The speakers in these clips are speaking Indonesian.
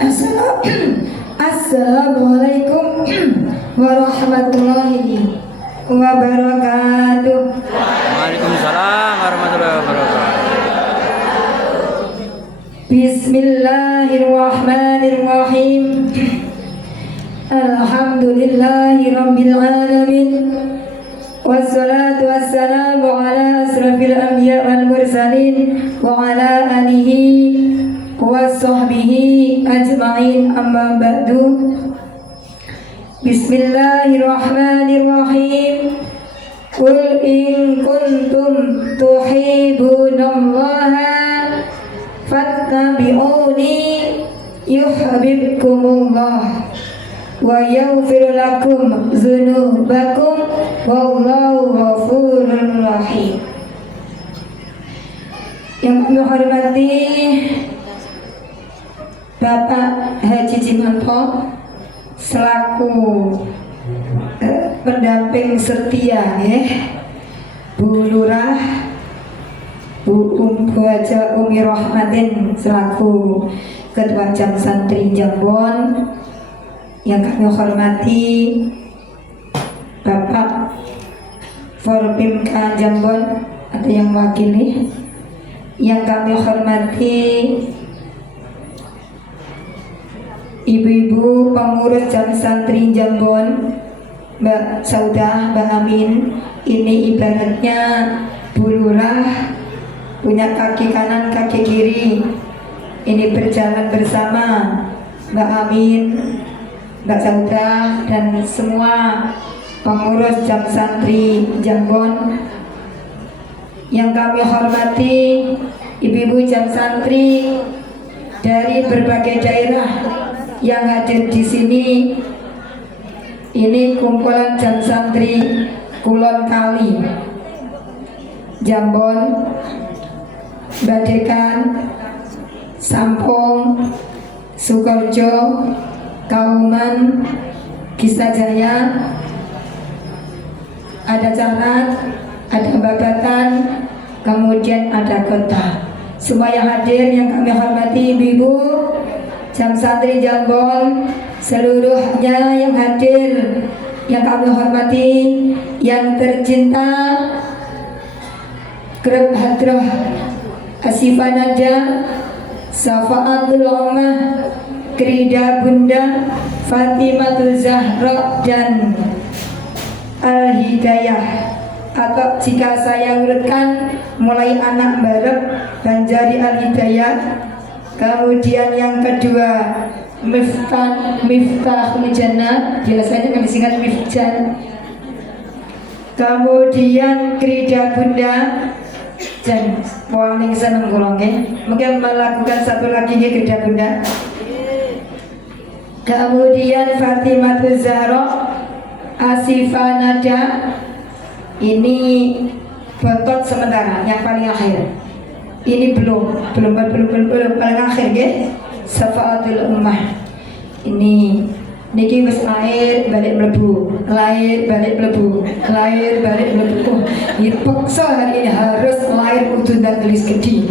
Assalamualaikum warahmatullahi wabarakatuh. Waalaikumsalam warahmatullahi wabarakatuh. Bismillahirrahmanirrahim. Alhamdulillahi rabbil alamin. Wassalatu wassalamu ala asrafil anbiya wal mursalin wa ala alihi wa sahbihi ajma'in, amma ba'du. Bismillahirrahmanirrahim. Qul in kuntum tuhibbunallaha fattabi'uni yuhibbukumullah wa yaghfir lakum dzunubakum wallahu ghafurur rahim. Yang kami hormati Bapak Haji Jimanto selaku pendamping setia Bu Lurah, Bu Haja Umi Rahmatin selaku Ketua Jam Santri Jambon. Yang kami hormati Bapak Forbimka Jambon, ada yang mewakili. Yang kami hormati ibu-ibu pengurus Jam Santri Jambon, Mbak Saudah, Mbak Amin. Ini ibaratnya Bu Lurah punya kaki kanan kaki kiri. Ini berjalan bersama Mbak Amin, Mbak Saudah, dan semua pengurus Jam Santri Jambon. Yang kami hormati ibu-ibu Jam Santri dari berbagai daerah yang hadir di sini. Ini kumpulan Jam Santri Kulon Kali, Jambon, Badekan, Sampung, Sukorejo, Kauman, Kisajaya, ada Carat, ada Babatan, kemudian ada Kota. Semua yang hadir yang kami hormati, ibu-ibu Jam Santri Jambon, seluruhnya yang hadir yang kami hormati, yang tercinta, Kerep Hadroh Asifah Nada, Safaatul Ummah, Krida Bunda, Fatimatul Zahra, dan Al-Hidayah. Atau jika saya urutkan mulai anak Barep, Banjari Al-Hidayah, kemudian yang kedua Miftahul Jannah, biasanya kan disingkat Mifjan, kemudian Krida Bunda, dan paling seneng kurang mungkin melakukan satu lagi Krida Bunda, kemudian Fatimatul Zahra, Asifah Nada. Ini bontot sementara yang paling akhir. Ini belum paling akhir Safaatul Ummah. Ini niki wis lahir balik mlebu, lahir balik mlebu, lahir balik mlebu. Dipaksa hari ini harus lahir kudu ndak gelis gede.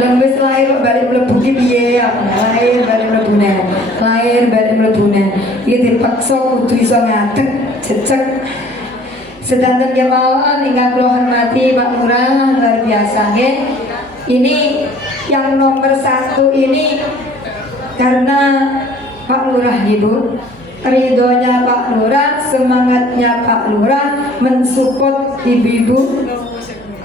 Lan wis lahir balik mlebu ki piye ya? Lahir balik mlebune. Lahir balik mlebune. Iki dipaksa kudu iso ngadeg, jejeg. Sedanten kemawon ingkang kula hormati Pak Lurah, luar biasa nggih. Ini yang nomor satu ini karena Pak Lurah, Ibu, ridhonya Pak Lurah, semangatnya Pak Lurah mensupport ibu-ibu,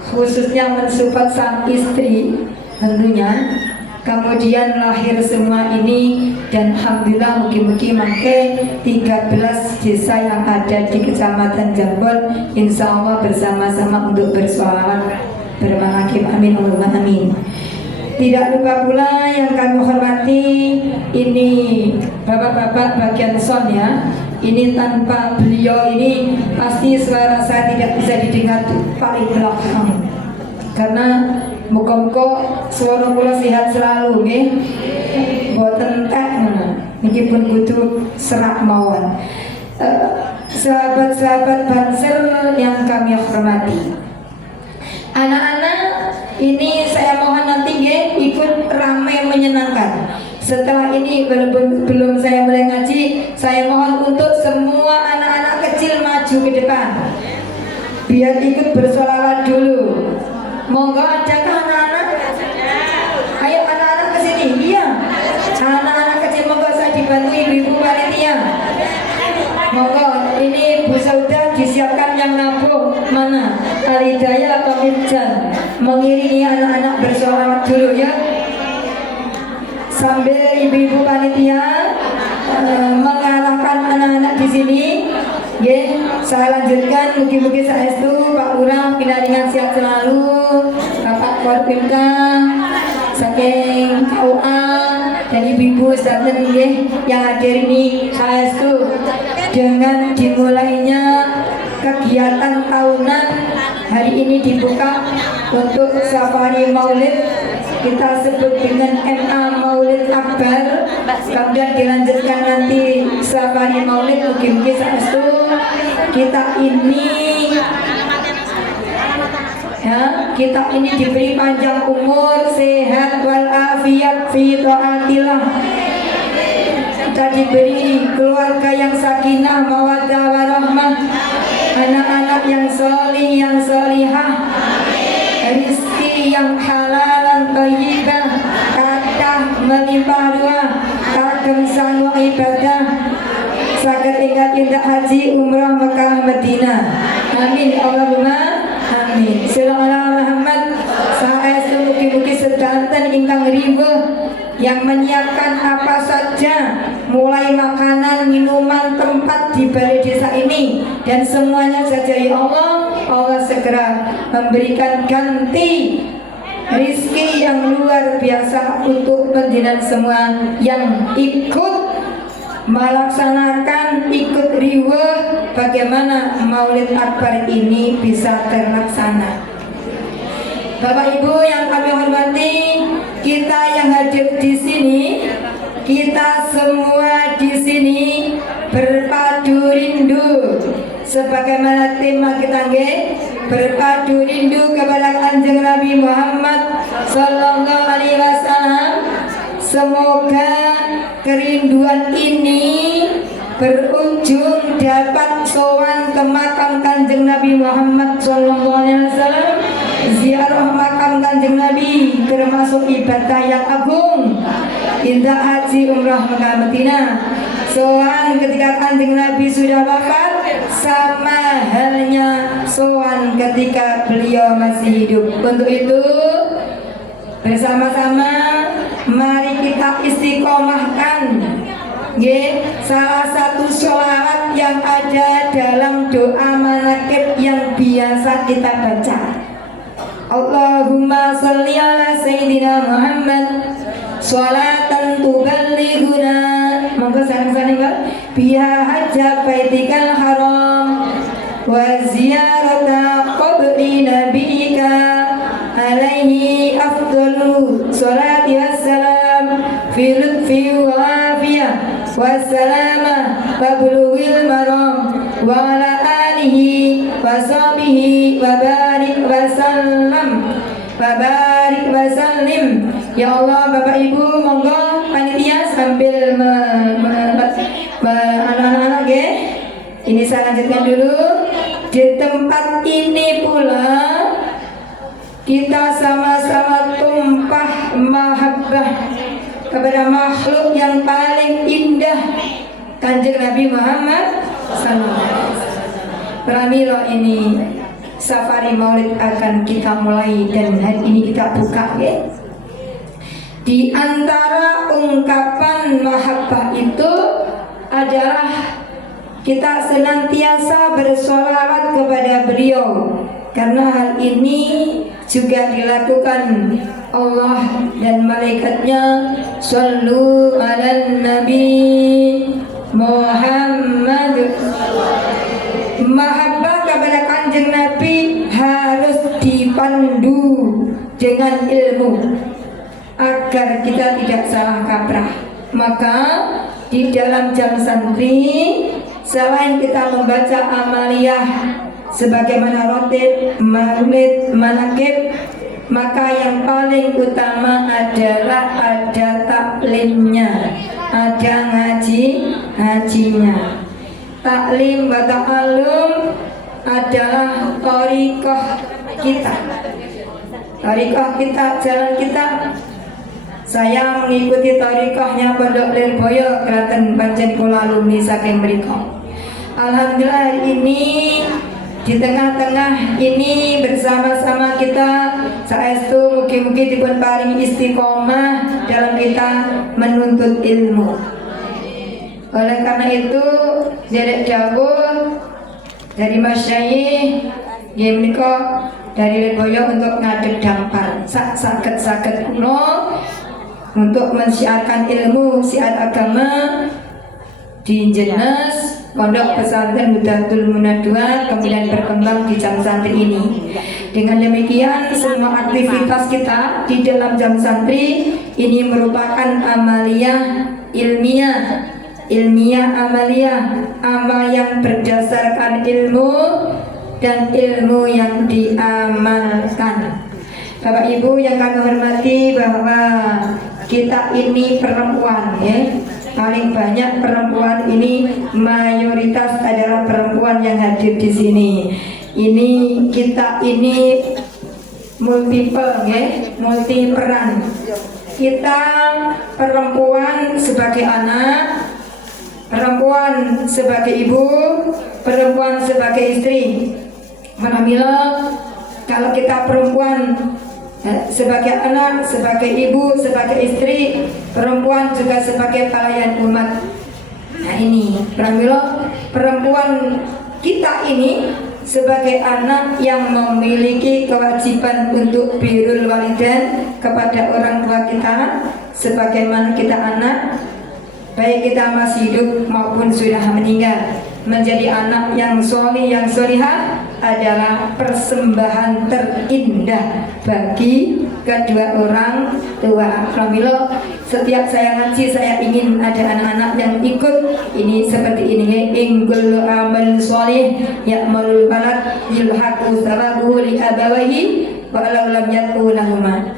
khususnya mensupport sang istri tentunya. Kemudian lahir semua ini, dan alhamdulillah mugi-mugi mangke 13 desa yang ada di Kecamatan Jambon insya Allah bersama-sama untuk bersolawat bermanaqib, amin Allahumma amin. Tidak lupa pula yang kami hormati ini bapak-bapak bagian son ya. Ini tanpa beliau ini pasti suara saya tidak bisa didengar paling belakang, karena muka-muka suara kula sehat selalu nih, boten entek meskipun kudu serak mawon. Sahabat-sahabat Bansel yang kami hormati, anak-anak ini saya mohon nanti ikut ramai menyenangkan. Setelah ini belum saya mulai ngaji, saya mohon untuk semua anak-anak kecil maju ke depan biar ikut bersolawat dulu. Monggo, adakah anak-anak? Ayo anak-anak ke sini. Iya, anak-anak kecil monggo, saya dibantu ibu-ibu panitia. Monggo, ini Bu Sauda disiapkan yang nabung. Mana? Al-Hidayah atau Mirjan mengiringi anak-anak bersolawat dulu ya. Sambil ibu-ibu panitia mengarahkan anak-anak di sini. Saya lanjutkan. Mungkin saestu Pak Lurah pinaringan sehat selalu, Bapak Korpimka saking KUA dan ibu-ibu staten yang hadir ini saestu dengan dimulainya kegiatan tahunan hari ini dibuka untuk safari maulid, kita sebut dengan MA Maulid Akbar, kemudian dilanjutkan nanti safari maulid. Mungkin saestu kita ini diberi panjang umur, sehat walafiat fi taatillah. Kita diberi keluarga yang sakinah, mawaddah warahmah, anak-anak yang sholih, yang sholihah, rizki yang halalan thayyibah, kathah melimpah ruah, kagem sanggup ibadah, saged tindak haji umrah Mekah Madinah. Amin Allahumma amin. Sallallahu Muhammad. Saestu mugi-mugi sedanten ingkang riweuh yang menyiapkan apa saja, mulai makanan, minuman, tempat di balai desa ini dan semuanya saja ya Allah. Allah segera memberikan ganti rizki yang luar biasa untuk penjenengan semua yang ikut melaksanakan, ikut riweuh bagaimana Maulid Akbar ini bisa terlaksana. Bapak Ibu yang kami hormati, kita yang hadir di sini, kita semua di sini berpadu rindu sebagaimana tema kita berpadu rindu kepada Kanjeng Nabi Muhammad sallallahu alaihi wasallam. Semoga kerinduan ini berujung dapat sowan ke makam Kanjeng Nabi Muhammad sallallahu alaihi wasallam. Ziarah makam Kanjeng Nabi termasuk ibadah yang agung, indah haji umrah Mekah Madinah. Sowan ketika Kanjeng Nabi sudah wafat, sama halnya sowan ketika beliau masih hidup. Untuk itu bersama-sama mari kita istiqomahkan salah satu sholawat yang ada dalam doa manakib yang biasa kita baca. Allahumma sholli ala Sayyidina Muhammad sholatan tuballighuna, monggo sareng-sareng biha hajjat baitikal haram wa ziyarata qabri nabiyika alaihi afdalu sholati wassalam fi lutfi wa afiyah wassalama wa bulughil maram wa ala alihi wa sahbihi wa barik wa sallam wa barik wa sallim. Ya Allah, Bapak Ibu monggo panitia sambil anak-anak ini saya lanjutkan dulu. Di tempat ini pula kita sama-sama tumpah mahabbah kepada makhluk yang paling indah, Kanjeng Nabi Muhammad sallallahu. Pramila ini safari maulid akan kita mulai dan hari ini kita buka Di antara ungkapan mahabbah itu adalah kita senantiasa bersolawat kepada beliau, karena hal ini juga dilakukan Allah dan malaikatnya. Shallu ala Nabi Muhammad. Mahabbah kepada Kanjeng Nabi harus dipandu dengan ilmu agar kita tidak salah kaprah. Maka di dalam jam santri, selain kita membaca amaliyah sebagaimana rotib, maulid, manakib, maka yang paling utama adalah ada taklim. taklimnya, ada ngajinya. Taklim wa ta'allum adalah thariqah kita. Thariqah kita, jalan kita. Saya mengikuti thariqahnya Pondok Lirboyo Kraton pancen kula alumni saking mriku. Alhamdulillah hari ini di tengah-tengah ini bersama-sama kita saestu mugi-mugi dipun paringi istiqomah dalam kita menuntut ilmu. Oleh karena itu derek dawuh dari Mas Syekh nggih menika dari Lirboyo untuk ngadeg dampar saged kuno untuk mensiarkan ilmu siar agama di Jenes Pondok Pesantren Hudatul Munadua kemudian berkembang di jam santri ini. Dengan demikian semua aktivitas kita di dalam jam santri ini merupakan amaliyah ilmiah amaliyah, amal yang berdasarkan ilmu dan ilmu yang diamalkan. Bapak Ibu yang kami hormati, bahwa kita ini perempuan ya. Paling banyak perempuan ini, mayoritas adalah perempuan yang hadir di sini. Ini kita ini multiple ya, multi peran. Kita perempuan sebagai anak, perempuan sebagai ibu, perempuan sebagai istri. Alhamdulillah, kalau kita perempuan sebagai anak, sebagai ibu, sebagai istri, perempuan juga sebagai pelayan umat. Nah ini, alhamdulillah, perempuan kita ini sebagai anak yang memiliki kewajiban untuk birrul walidain kepada orang tua kita, sebagaimana kita anak, baik kita masih hidup maupun sudah meninggal. Menjadi anak yang solih, yang solihah adalah persembahan terindah bagi kedua orang tua. Alhamdulillah, setiap saya ngaji saya ingin ada anak-anak yang ikut ini seperti ini. Inggul amal solih ya'malul balad yulhaqu thawabuhu li abawahi walau lam yakul lahuma.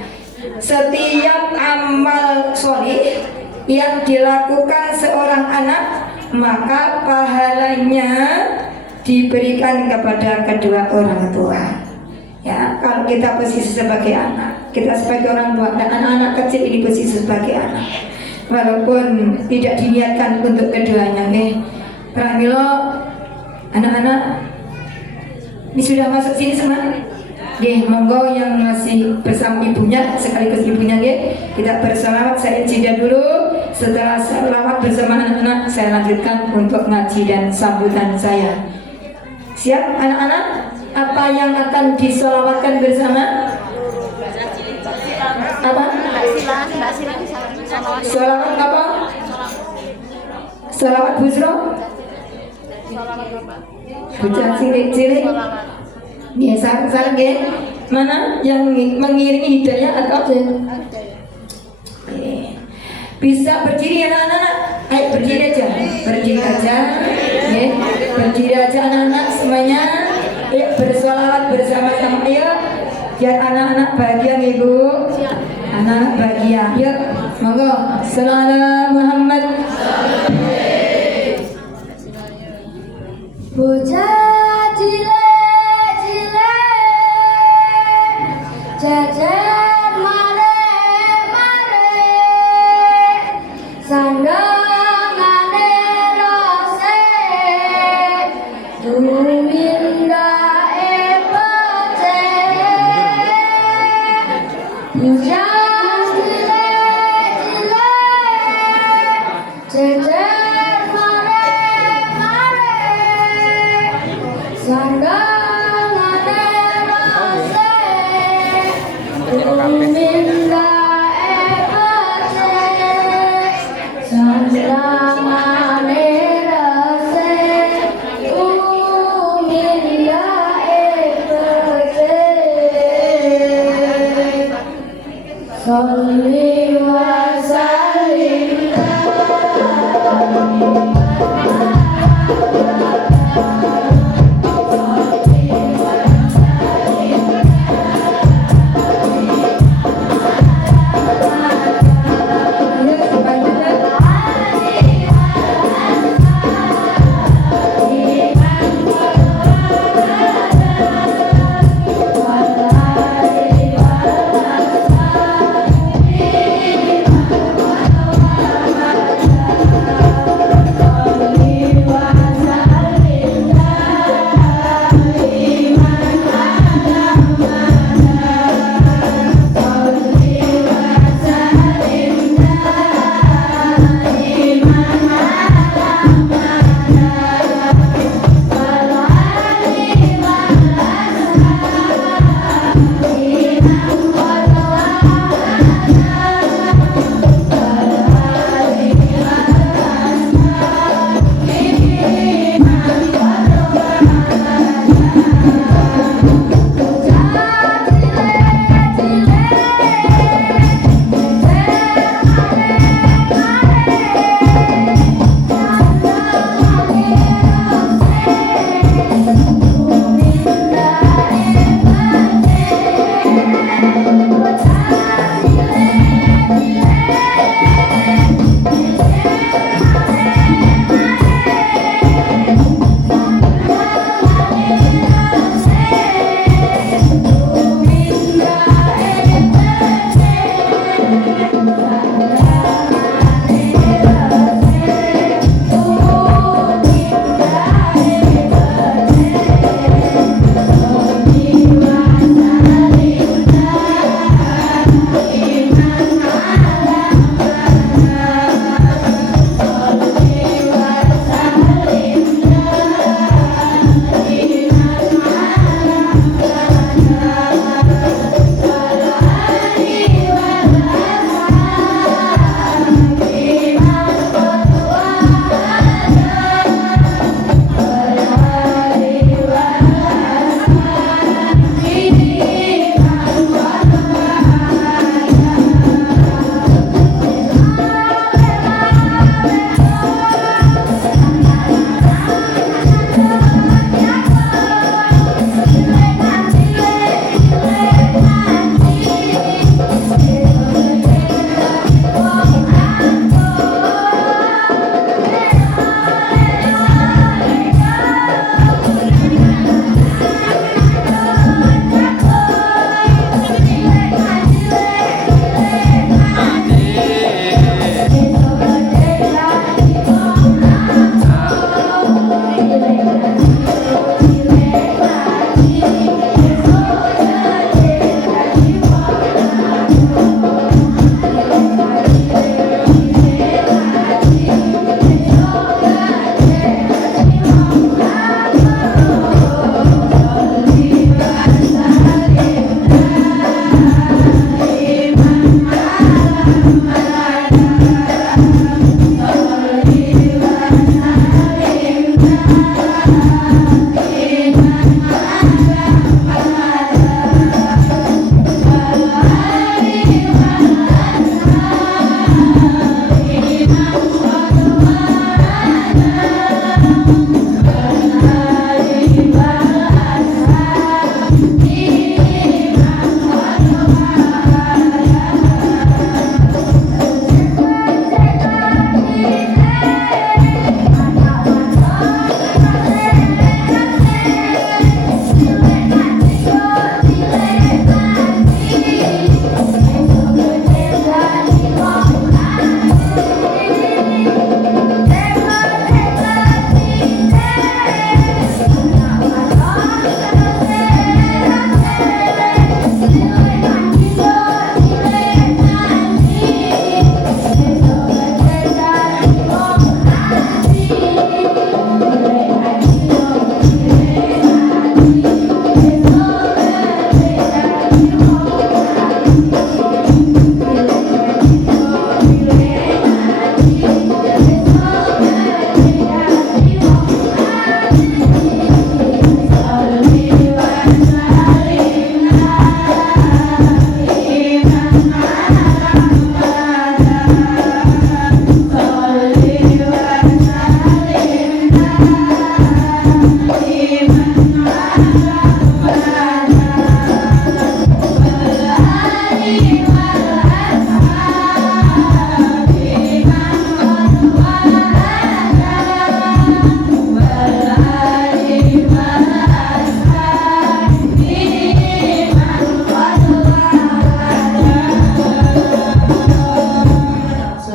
Setiap amal solih yang dilakukan seorang anak, maka pahalanya diberikan kepada kedua orang tua. Ya, kalau kita posisi sebagai anak, kita sebagai orang tua, dan anak-anak kecil ini posisi sebagai anak, walaupun tidak diniatkan untuk keduanya. Alhamdulillah, anak-anak ini sudah masuk sini semua. Monggo yang masih bersama ibunya sekaligus ibunya kita bersalawat. Saya jeda dulu. Setelah salawat bersama anak-anak, saya lanjutkan untuk ngaji dan sambutan saya. Siap anak-anak? Apa yang akan disolawatkan bersama? Apa? Solawat apa? Solawat Busro? Bocah cilik-cilik. Ya, saran mana yang mengiringi hidayah atau bisa berdiri anak-anak? Ayo berdiri aja, berdiri aja, berdiri aja anak-anak semuanya. Ayo bersolawat bersama-sama, ayo biar anak-anak bahagia ibu, anak bahagia. Yuk, monggo. Sallallahu Muhammad. Bocah cilik jajar mare-mare sandangane rose tumindae pece bujang cilik jajar mare-mare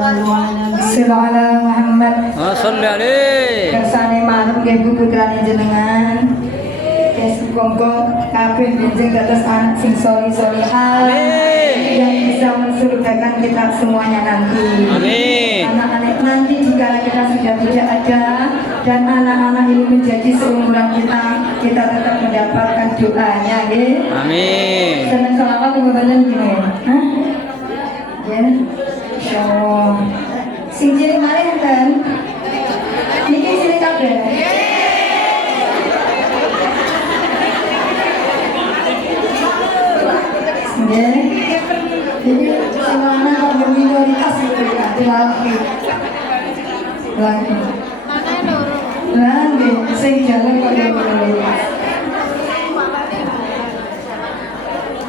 Sallu ala Muhammad. Salli alaihi. Kersane manut nggih Bu putrane jenengan. Yes, muga-muga kabeh benjing dados anak sing solih-solihah yang bisa mensurgakan kita semuanya nanti. Amin. Anak-anak nanti jika kita sudah tidak ada dan anak-anak ini menjadi seumuran kita tetap mendapatkan doanya, ya. Amin. Senang selawat bener gini, hah? Ya, insyaallah. Sing cilik malih kan? Niki cilik kabeh. Ya, jadi semuanya minoritas itu ya, laki. Lagi, sing jalan pada minoritas.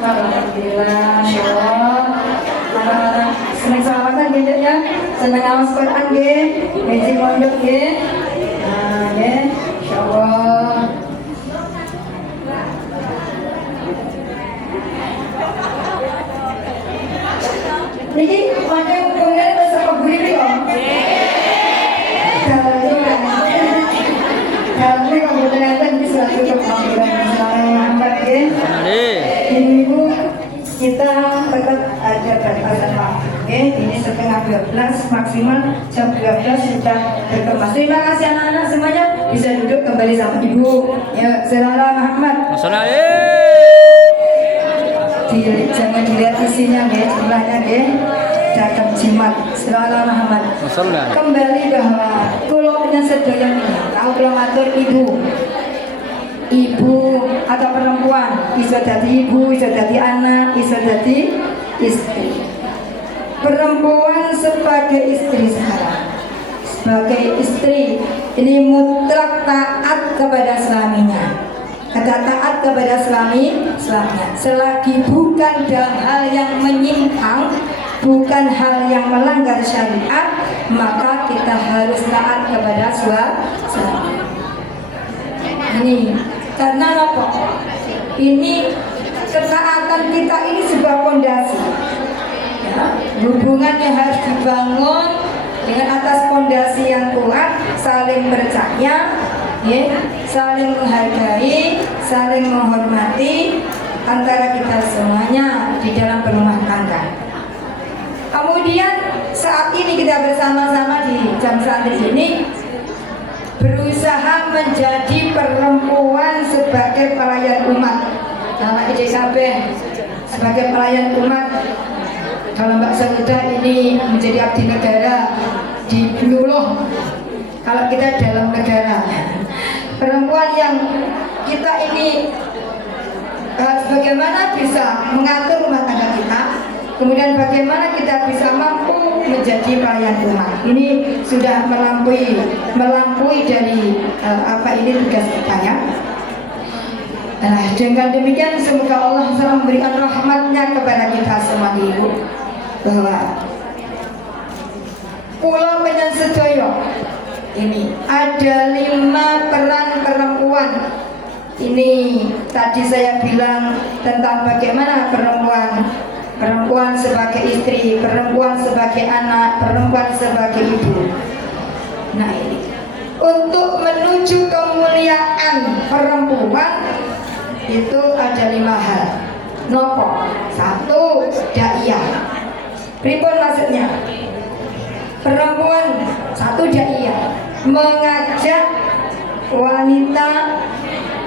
Alhamdulillah, insyaallah. Anak-anak senang salawatan gitu ya, senang awas Quran gitu, ngaji mondok gitu. Nah, ya, insyaallah. Niki pakai kemudian bahasa kebiri kok. Kalau ini kemudian kan bisa cukup panggilan Muhammad ya. Ini Bu kita tetap ada batasan waktu. Ini setengah 12 maksimal jam 12 sudah berkemas. Terima kasih anak-anak semuanya bisa duduk kembali sama Ibu. Ya, Selala Muhammad. Jangan dilihat isinya ya, jumlahnya ya. Cakap jimat, Selala Muhammad. Kembali bahwa kulo punya sedaya ini, kalau kulo matur ibu atau perempuan, bisa jadi ibu, bisa jadi anak, bisa jadi istri. Perempuan sebagai istri sekarang, sebagai istri ini mutlak taat kepada suaminya. Kata taat kepada suaminya selagi bukan dalam hal yang menyimpang, bukan hal yang melanggar syariat, maka kita harus taat kepada suami. Ini karena apa? Ini ketaatan kita ini sebuah fondasi. Ya, hubungan yang harus dibangun dengan atas fondasi yang kuat, saling percaya, ya, saling menghargai, saling menghormati antara kita semuanya di dalam berumah tangga. Kemudian saat ini kita bersama-sama di jam santri ini berusaha menjadi perempuan sebagai pelayan umat. Anak IJKB sebagai pelayan umat. Kalau Mbak Salidah ini menjadi abdi negara di Bululoh. Kalau kita dalam negara, perempuan yang kita ini bagaimana bisa mengatur rumah tangga kita, kemudian bagaimana kita bisa mampu menjadi pelayan umat. Ini sudah melampaui dari tugas kita ya. Nah, dengan demikian semoga Allah SWT memberikan rahmatnya kepada kita semua ibu, bahwa Pulau Penyan Sedoyo ini ada 5 peran perempuan. Ini tadi saya bilang tentang bagaimana perempuan sebagai istri, perempuan sebagai anak, perempuan sebagai ibu. Nah ini untuk menuju kemuliaan perempuan itu ada 5 hal. Nopo? 1, daiyah. Pripun maksudnya? Perempuan 1 daiyah, mengajak wanita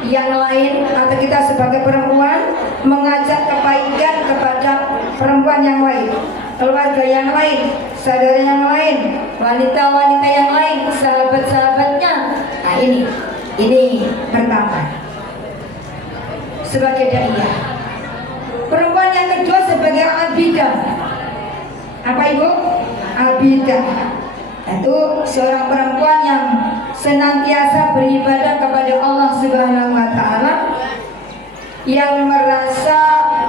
yang lain atau kita sebagai perempuan mengajak kebaikan kepada perempuan yang lain, keluarga yang lain, saudara yang lain, wanita-wanita yang lain, sahabat-sahabatnya. Nah ini pertama sebagai daiyah. Perempuan yang kedua sebagai abidah. Apa ibu? Abidah itu seorang perempuan yang senantiasa beribadah kepada Allah Subhanahu wa Ta'ala, yang merasa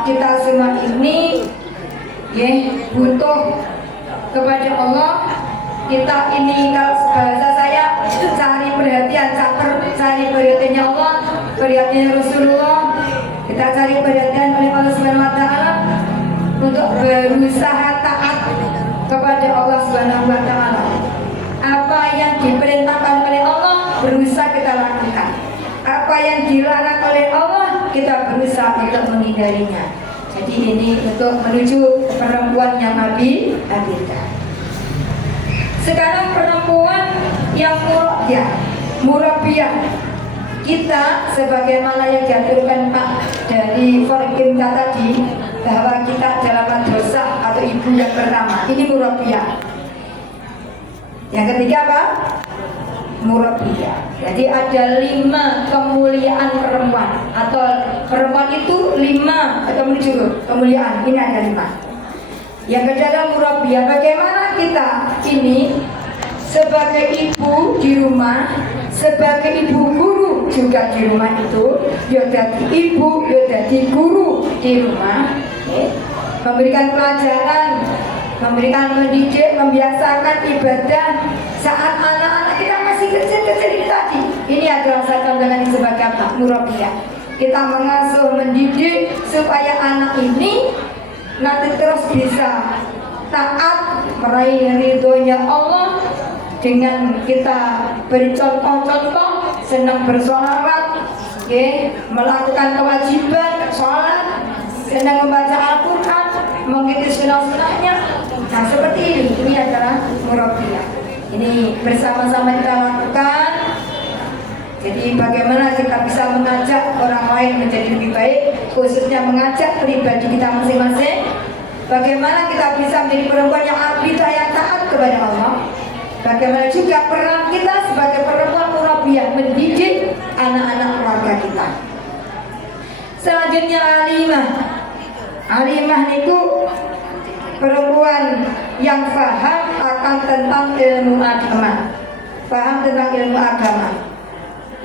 kita semua ini ya butuh kepada Allah. Kita ini kalau bahasa saya cari perhatian, cari perhatiannya Allah, perhatiannya Rasulullah. Kita cari perhatian oleh Allah Subhanahu wa Ta'ala untuk berusaha taat kepada Allah Subhanahu wa taala. Apa yang diperintahkan oleh Allah berusaha kita lakukan. Apa yang dilarang oleh Allah kita berusaha untuk menghindarinya. Jadi ini untuk menuju perempuan yang abida. Sekarang perempuan yang murabbiyah. Kita sebagaimana yang diaturkan Pak dari Forkimta tadi, bahwa kita adalah madrasah atau ibu yang pertama. Ini murabbiyah. Yang ketiga apa? Murabbiyah. Jadi ada 5 kemuliaan perempuan, atau perempuan itu 5 atau menuju kemuliaan. Ini ada 5. Yang kedua murabbiyah. Bagaimana kita ini sebagai ibu di rumah, sebagai ibu guru juga di rumah itu, ya jadi ibu, ya jadi guru di rumah, memberikan pelajaran, memberikan mendidik, membiasakan ibadah saat anak-anak kita masih kecil-kecil ini tadi. Ini adalah satu contohnya sebagai apa? Murabbiyah. Kita mengasuh, mendidik supaya anak ini nanti terus bisa taat, meraih ridhonya Allah dengan kita beri contoh-contoh, senang bersolawat, melakukan kewajiban sholat, senang membaca Al-Quran, mengikuti sunnah-sunnahnya. Nah seperti ini adalah murabbiyah. Ini bersama-sama kita lakukan. Jadi bagaimana kita bisa mengajak orang lain menjadi lebih baik, khususnya mengajak pribadi kita masing-masing. Bagaimana kita bisa menjadi perempuan yang abidah, yang taat kepada Allah. Bagaimana juga peran kita sebagai perempuan murabbiyah mendidik anak-anak keluarga kita. Selanjutnya Alimah niku perempuan yang paham akan tentang ilmu agama. Paham tentang ilmu agama.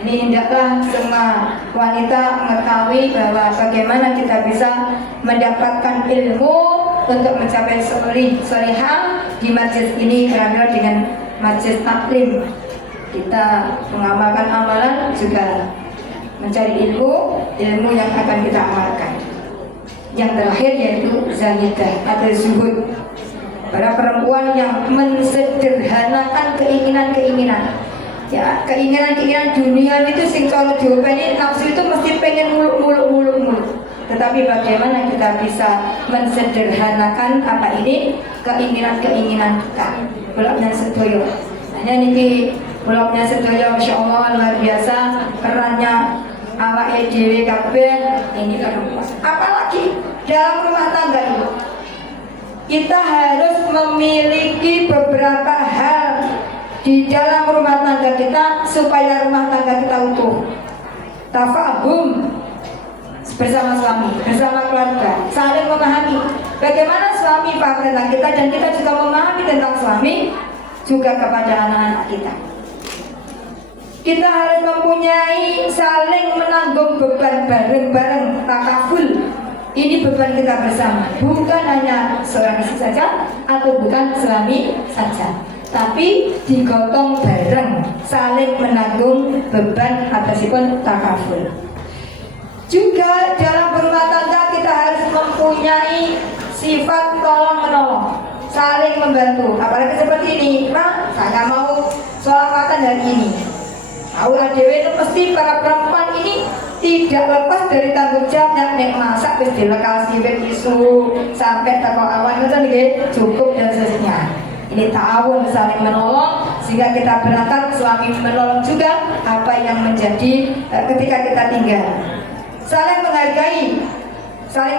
Ini hendaklah semua wanita mengetahui bahwa bagaimana kita bisa mendapatkan ilmu untuk mencapai solihah di masjid ini, karena dengan majlis taklim kita mengamalkan amalan, juga mencari ilmu yang akan kita amalkan. Yang terakhir yaitu zahidah atau zuhud. Para perempuan yang mensederhanakan keinginan-keinginan. Ya, keinginan-keinginan dunia itu sing kalau diopeni nafsu itu mesti pengen muluk. Tetapi bagaimana kita bisa mensederhanakan apa ini keinginan-keinginan kita. Bulaknya sedoyo. Hanya niki bulaknya sedoyo, masya Allah luar biasa perannya awake dhewe kabeh ini perempuan. Apalagi dalam rumah tangga itu kita harus memiliki beberapa hal di dalam rumah tangga kita supaya rumah tangga kita utuh. Tafahum bersama suami, bersama keluarga, saling memahami bagaimana suami paham tentang kita, dan kita juga memahami tentang suami juga kepada anak-anak kita. Kita harus mempunyai saling menanggung beban bareng-bareng, takaful. Ini beban kita bersama, bukan hanya seorang istri saja atau bukan suami saja, tapi digotong bareng, saling menanggung beban atasipun takaful. Juga dalam berumah tangga kita harus mempunyai sifat tolong menolong, saling membantu. Apalagi seperti ini, Pak, saya mau sholawatan hari ini. Tahu ADW itu mesti para perempuan ini tidak lepas dari tanggung jawabnya. Nek masak wis dilekasi wis isu sampai teko awan itu nggih cukup dan seterusnya. Ini ta'awun, saling menolong, sehingga kita berangkat suami menolong juga apa yang menjadi ketika kita tinggal. Saling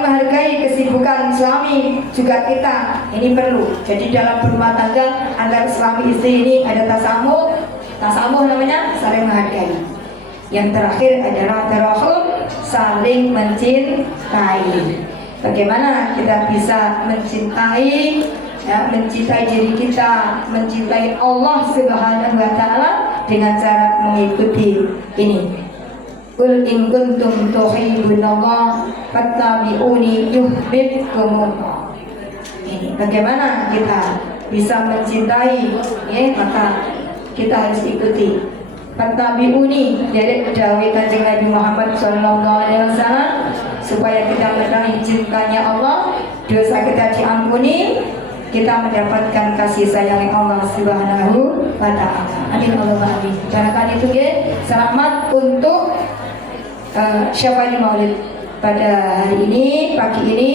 menghargai kesibukan suami juga kita, ini perlu. Jadi dalam berumah tangga antara suami istri ini ada tasamuh namanya, saling menghargai. Yang terakhir adalah tarahum, saling mencintai. Bagaimana kita bisa mencintai diri kita, mencintai Allah Subhanahu wa taala dengan cara mengikuti ini. Qul in kuntum tuhibbunallah fattabi'uni yuhibbukumullah. Ini bagaimana kita bisa mencintai, maka kita harus ikuti. Fattabi'uni, dari dawuh Kanjeng Nabi Muhammad SAW, supaya kita meraih cintanya Allah, dosa kita diampuni, kita mendapatkan kasih sayang Allah Subhanahu wa Ta'ala. Amin Allahumma amin. Barangkali itu ya, selamat untuk Syafari Maulid pada hari ini, pagi ini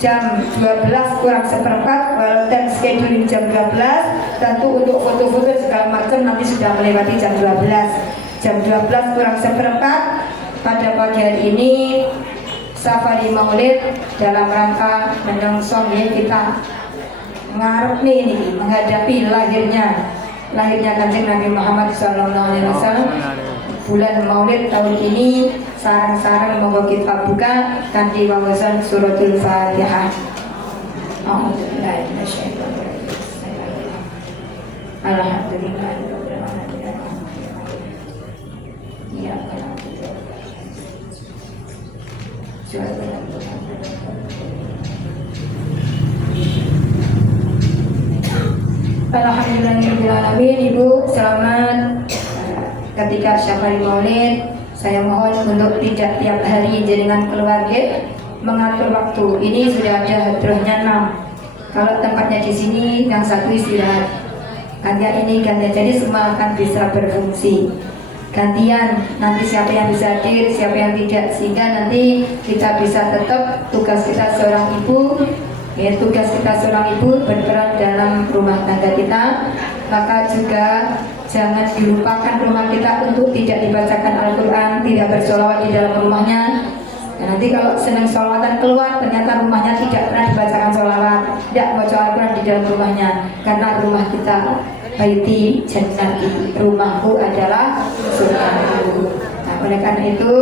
jam 12 kurang seperempat, dan scheduling jam 12. Tentu untuk foto-foto segala macam nanti sudah melewati jam 12. Jam 12 kurang seperempat pada pagi hari ini Safari Maulid dalam rangka menyongsong ya, kita ngarep nih ini menghadapi lahirnya Kanjeng Nabi Muhammad SAW. Bulan Maulid tahun ini sarang-sarang monggo kita buka kanthi wawasan suratul Fatihah. Alhamdulillah. Ya. Alhamdulillahirrahmanirrahim. Ibu selamat ketika Syafari Maulid. Saya mohon untuk tidak tiap hari jenengan keluarga mengatur waktu. Ini sudah ada hadrohnya 6. Kalau tempatnya di sini yang satu istirahat, gantian ini gantian, jadi semua akan bisa berfungsi gantian. Nanti siapa yang bisa hadir, siapa yang tidak, sehingga nanti kita bisa tetap tugas kita seorang ibu. Ya, tugas kita seorang ibu berperan dalam rumah tangga kita. Maka juga jangan dilupakan rumah kita untuk tidak dibacakan Al-Quran, tidak bersolawat di dalam rumahnya. Dan nanti kalau senang solawatan keluar, ternyata rumahnya tidak pernah dibacakan solawat, tidak baca Al-Quran di dalam rumahnya. Karena rumah kita baiti jannati, rumahku adalah surgaku. Nah, oleh karena itu,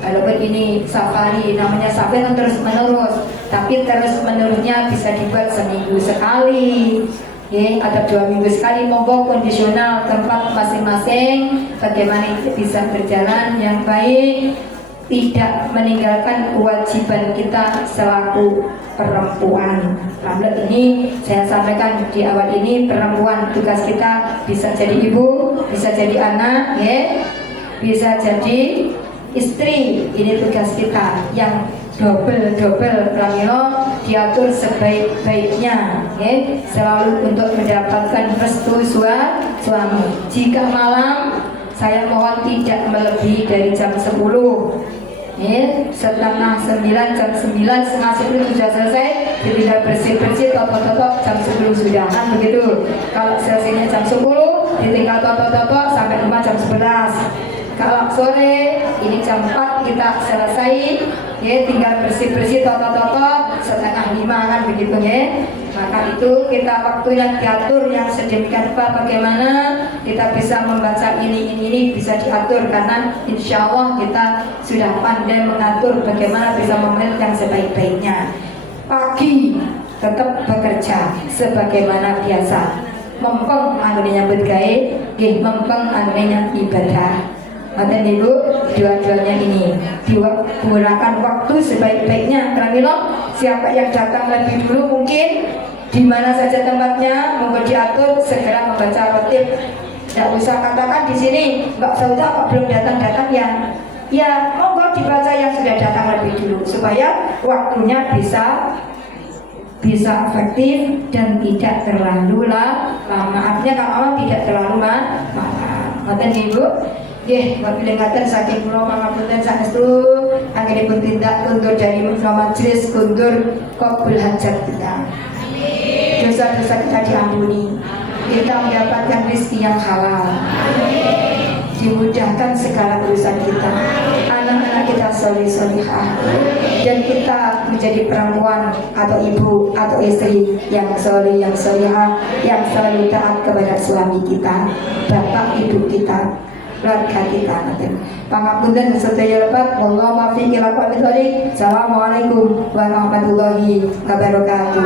walaupun ini safari, namanya safari kan terus menerus, tapi terus menerusnya bisa dibuat seminggu sekali, ya, atau 2 minggu sekali. Monggo kondisional tempat masing-masing, bagaimana bisa berjalan yang baik, tidak meninggalkan kewajiban kita selaku perempuan. Alhamdulillah, ini saya sampaikan di awal ini, perempuan tugas kita bisa jadi ibu, bisa jadi anak, ya, bisa jadi istri. Ini tugas kita yang double pramilo diatur sebaik-baiknya, ya, selalu untuk mendapatkan restu suami. Jika malam, saya mohon tidak melebihi dari jam 10, ya, setengah 9, jam 9, setengah 10 sudah selesai, tidak bersih-bersih, toto-toto jam 10 sudah, kan begitu. Kalau selesainya jam 10, ditinggal toto-toto sampai rumah jam 11. Kalau sore, ini jam 4 kita selesai, ya, tinggal bersih-bersih, toto-toto setengah 5, kan begitu, ya. Maka itu kita waktu yang diatur yang sedemikian rupa, bagaimana kita bisa membaca ini bisa diatur, karena insya Allah kita sudah pandai mengatur bagaimana bisa memilih yang sebaik-baiknya. Pagi tetap bekerja sebagaimana biasa, mempeng anggenya bergawe, mempeng anggenya ibadah. Maka ibu, dua-duanya ini digunakan waktu sebaik-baiknya. Pramilo, siapa yang datang lebih dulu mungkin di mana saja tempatnya, monggo diatur segera membaca rotib. Tidak usah katakan di sini, Mbak Sauda kok belum datang ya. Ya, monggo dibaca yang sudah datang lebih dulu supaya waktunya bisa efektif dan tidak terlalu lama. Maafnya kalau tidak terlalu lama. Ngoten ibu. Nggih, wabillahi ngaten saking kula pangapunten saestu anggenipun tindak kundur dari majelis kundur qabul hajat kita. Dosa-dosa kita diampuni, kita mendapatkan rezeki yang halal, dimudahkan segala urusan kita, anak-anak kita soleh-solehah, dan kita menjadi perempuan atau ibu atau istri yang soleh, yang solehah, yang selalu taat kepada suami kita, bapak ibu kita, keluarga kita. Pangapunten sedaya lepat, wallahu muwaffiq ila aqwamit thoriq. Assalamualaikum warahmatullahi wabarakatuh.